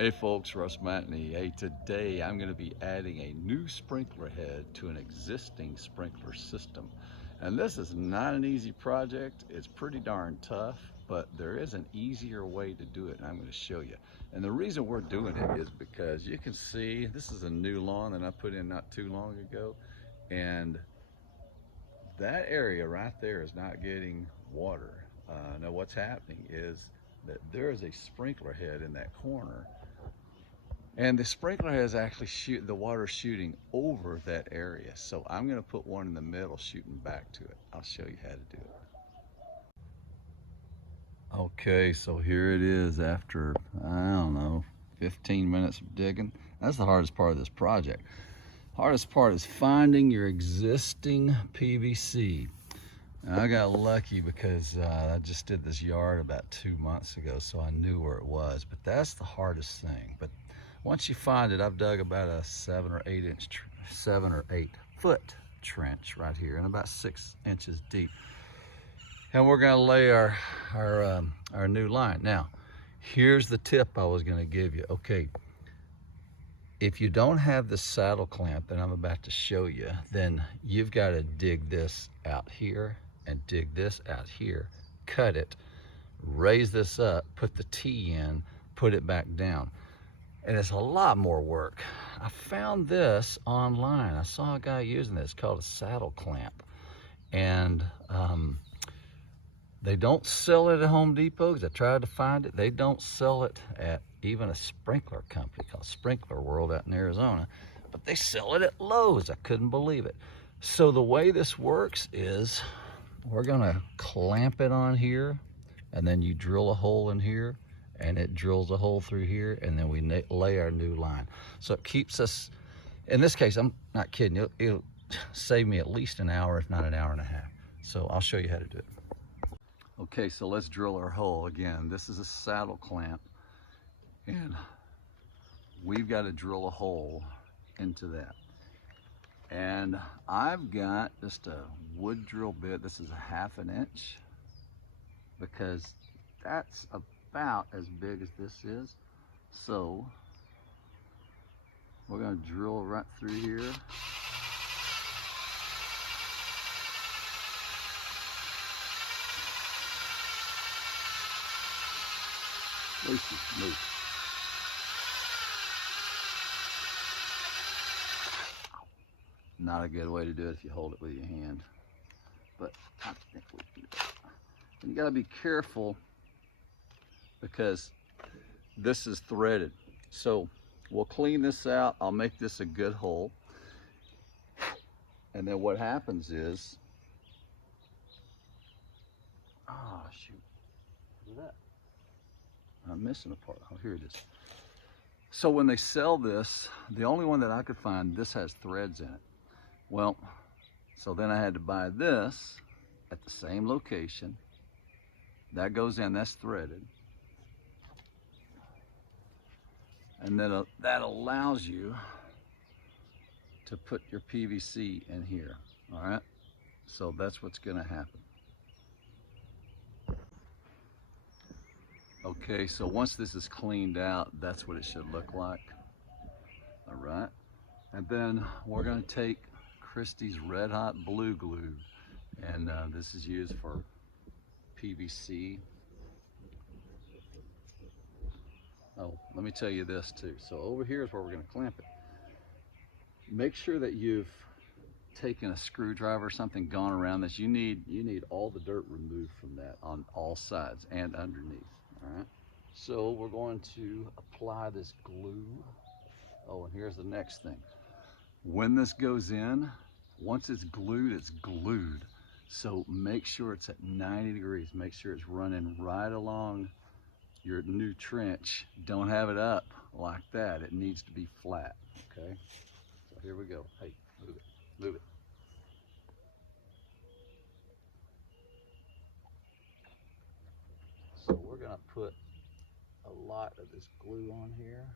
Hey folks, Russ Matney. Hey, today I'm going to be adding a new sprinkler head to an existing sprinkler system. And this is not an easy project. It's pretty darn tough, but there is an easier way to do it, and I'm going to show you. And the reason we're doing it is because you can see this is a new lawn that I put in not too long ago, and that area right there is not getting water. Now what's happening is that there is a sprinkler head in that corner, and the sprinkler is actually the water shooting over that area. So I'm going to put one in the middle shooting back to it. I'll show you how to do it. Okay, so here it is after, I don't know, 15 minutes of digging. That's the hardest part of this project. Hardest part is finding your existing PVC. And I got lucky because I just did this yard about 2 months ago, so I knew where it was. But that's the hardest thing. But once you find it, I've dug about a 7 or 8 foot trench right here, and about 6 inches deep. And we're gonna lay our new line. Now, here's the tip I was gonna give you. Okay, if you don't have the saddle clamp that I'm about to show you, then you've got to dig this out here and dig this out here, cut it, raise this up, put the T in, put it back down. And it's a lot more work. I found this online. I saw a guy using this called a saddle clamp. And they don't sell it at Home Depot, because I tried to find it. They don't sell it at even a sprinkler company called Sprinkler World out in Arizona, but they sell it at Lowe's. I couldn't believe it. So the way this works is we're gonna clamp it on here, and then you drill a hole in here, and it drills a hole through here, and then we lay our new line. So it keeps us, in this case, I'm not kidding, it'll save me at least an hour, if not an hour and a half. So I'll show you how to do it. Okay, so let's drill our hole. Again, this is a saddle clamp, and we've got to drill a hole into that. And I've got just a wood drill bit. This is a 1/2 inch, because that's about as big as this is. So we're going to drill right through here. Lucy, move. Not a good way to do it if you hold it with your hand, but I think we can do it. And you got to be careful, because this is threaded. So we'll clean this out. I'll make this a good hole. And then what happens is, shoot, look at that. I'm missing a part. Oh, here it is. So when they sell this, the only one that I could find, this has threads in it. Well, so then I had to buy this at the same location. That goes in, that's threaded. And then that allows you to put your PVC in here, all right? So that's what's gonna happen. Okay, so once this is cleaned out, that's what it should look like, all right? And then we're gonna take Christie's Red Hot Blue Glue, and this is used for PVC. Oh, let me tell you this too. So over here is where we're gonna clamp it. Make sure that you've taken a screwdriver or something, gone around this. You need all the dirt removed from that on all sides and underneath, all right? So we're going to apply this glue. Oh, and here's the next thing. When this goes in, once it's glued. So make sure it's at 90 degrees. Make sure it's running right along your new trench. Don't have it up like that. It needs to be flat, okay? So here we go. Hey, move it, move it. So we're gonna put a lot of this glue on here.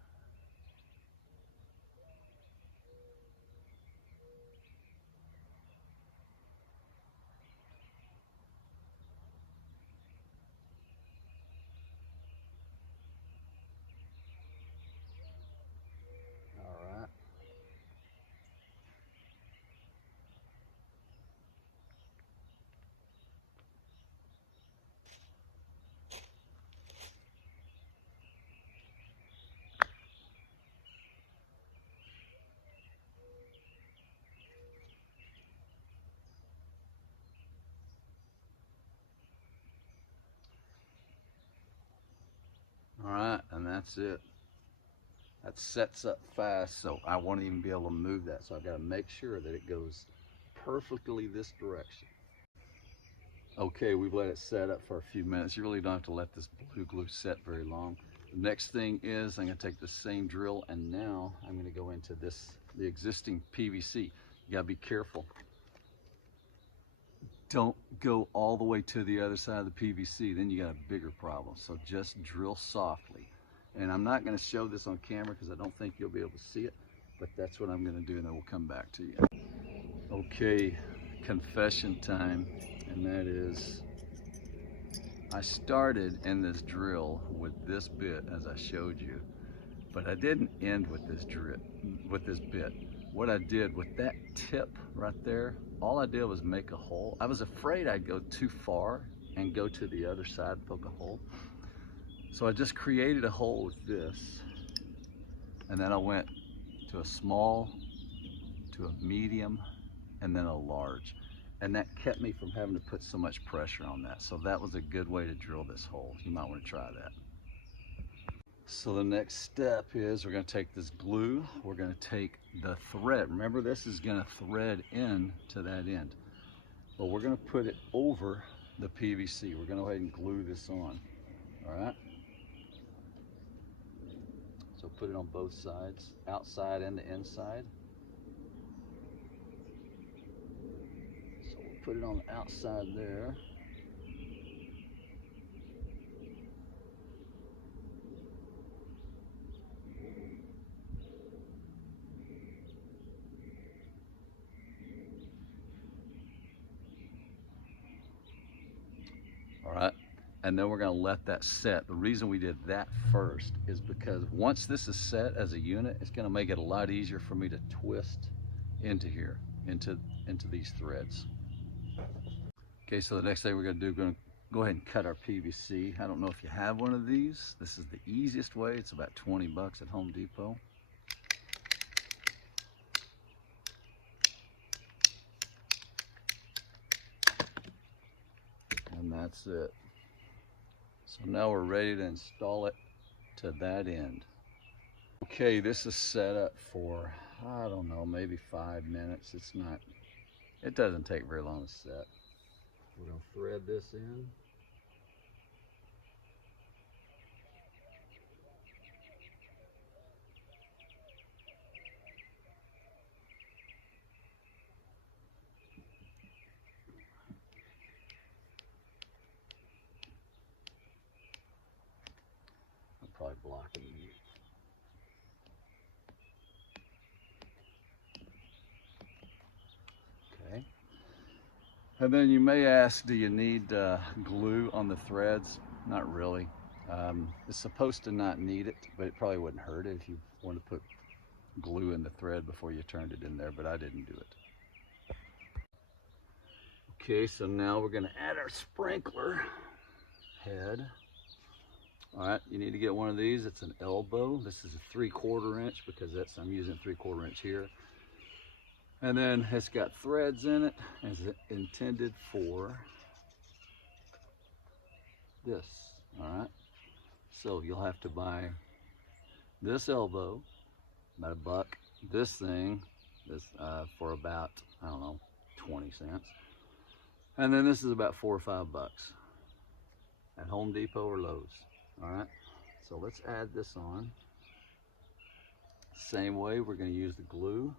that's it. That sets up fast, so I won't even be able to move that. So I've got to make sure that it goes perfectly this direction. Okay, we've let it set up for a few minutes. You really don't have to let this blue glue set very long. The next thing is I'm going to take the same drill, and now I'm going to go into the existing PVC. You got to be careful. Don't go all the way to the other side of the PVC, then you got a bigger problem. So just drill softly. And I'm not going to show this on camera because I don't think you'll be able to see it, but that's what I'm going to do, and then we'll come back to you. Okay, confession time, and that is I started in this drill with this bit as I showed you, but I didn't end with this bit. What I did with that tip right there, all I did was make a hole. I was afraid I'd go too far and go to the other side, poke a hole. So I just created a hole with this, and then I went to a small, to a medium, and then a large. And that kept me from having to put so much pressure on that. So that was a good way to drill this hole. You might want to try that. So the next step is we're going to take this glue, we're going to take the thread. Remember, this is going to thread in to that end. But we're going to put it over the PVC. We're going to go ahead and glue this on. All right? So put it on both sides, outside and the inside. So we'll put it on the outside there. All right, and then we're going to let that set. The reason we did that first is because once this is set as a unit, it's going to make it a lot easier for me to twist into here, into these threads. Okay, so the next thing we're going to do, we're going to go ahead and cut our PVC. I don't know if you have one of these. This is the easiest way. It's about 20 bucks at Home Depot. And that's it. So now we're ready to install it to that end. Okay, this is set up for, I don't know, maybe 5 minutes. It doesn't take very long to set. We're going to thread this in. I'm probably blocking you. Okay. And then you may ask, do you need glue on the threads? Not really. It's supposed to not need it, but it probably wouldn't hurt it if you want to put glue in the thread before you turned it in there, but I didn't do it. Okay, so now we're going to add our sprinkler head. All right, you need to get one of these. It's an elbow. This is a 3/4 inch because I'm using 3/4 inch here. And then it's got threads in it as intended for this. All right, so you'll have to buy this elbow, about $1. This thing is for about, I don't know, 20 cents. And then this is about $4 or $5 at Home Depot or Lowe's. All right, so let's add this on. Same way, we're going to use the glue.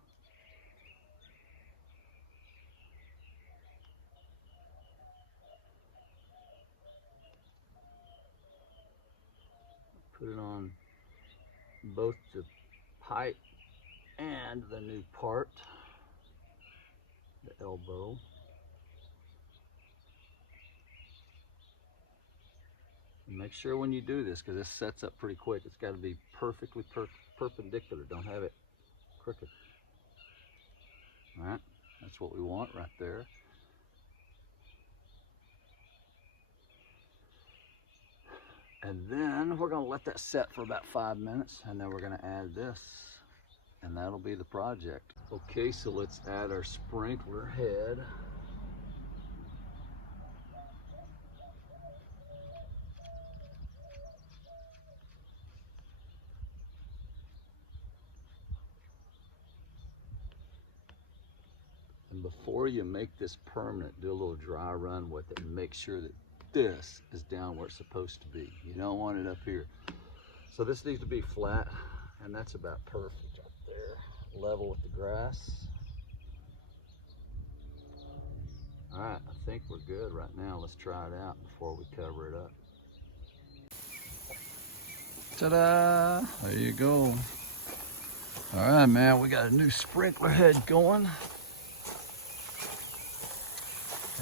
Put it on both the pipe and the new part, the elbow. And make sure when you do this, because this sets up pretty quick, it's got to be perfectly perpendicular. Don't have it crooked. All right, that's what we want right there. And then we're going to let that set for about 5 minutes, and then we're going to add this, and that'll be the project. Okay, so let's add our sprinkler head. before you make this permanent, do a little dry run with it and make sure that this is down where it's supposed to be. You don't want it up here. So this needs to be flat, and that's about perfect up there, level with the grass. All right, I think we're good right now. Let's try it out before we cover it up. Ta-da! There you go. All right, man, we got a new sprinkler head going.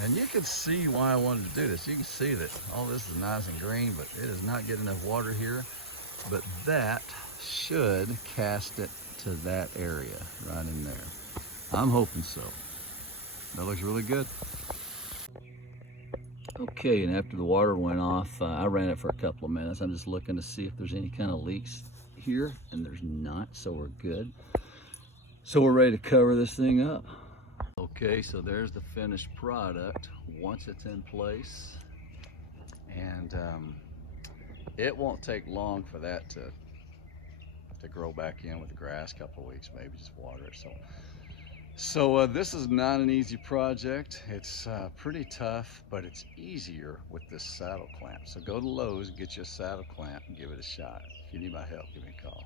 And you can see why I wanted to do this. You can see that all this is nice and green, but it is not getting enough water here. But that should cast it to that area right in there. I'm hoping so. That looks really good. Okay, and after the water went off, I ran it for a couple of minutes. I'm just looking to see if there's any kind of leaks here, and there's not, so we're good. So we're ready to cover this thing up. Okay, so there's the finished product once it's in place, and it won't take long for that to grow back in with the grass. A couple of weeks, maybe, just water it. So this is not an easy project. It's pretty tough, but it's easier with this saddle clamp. So go to Lowe's, get you a saddle clamp, and give it a shot. If you need my help, give me a call.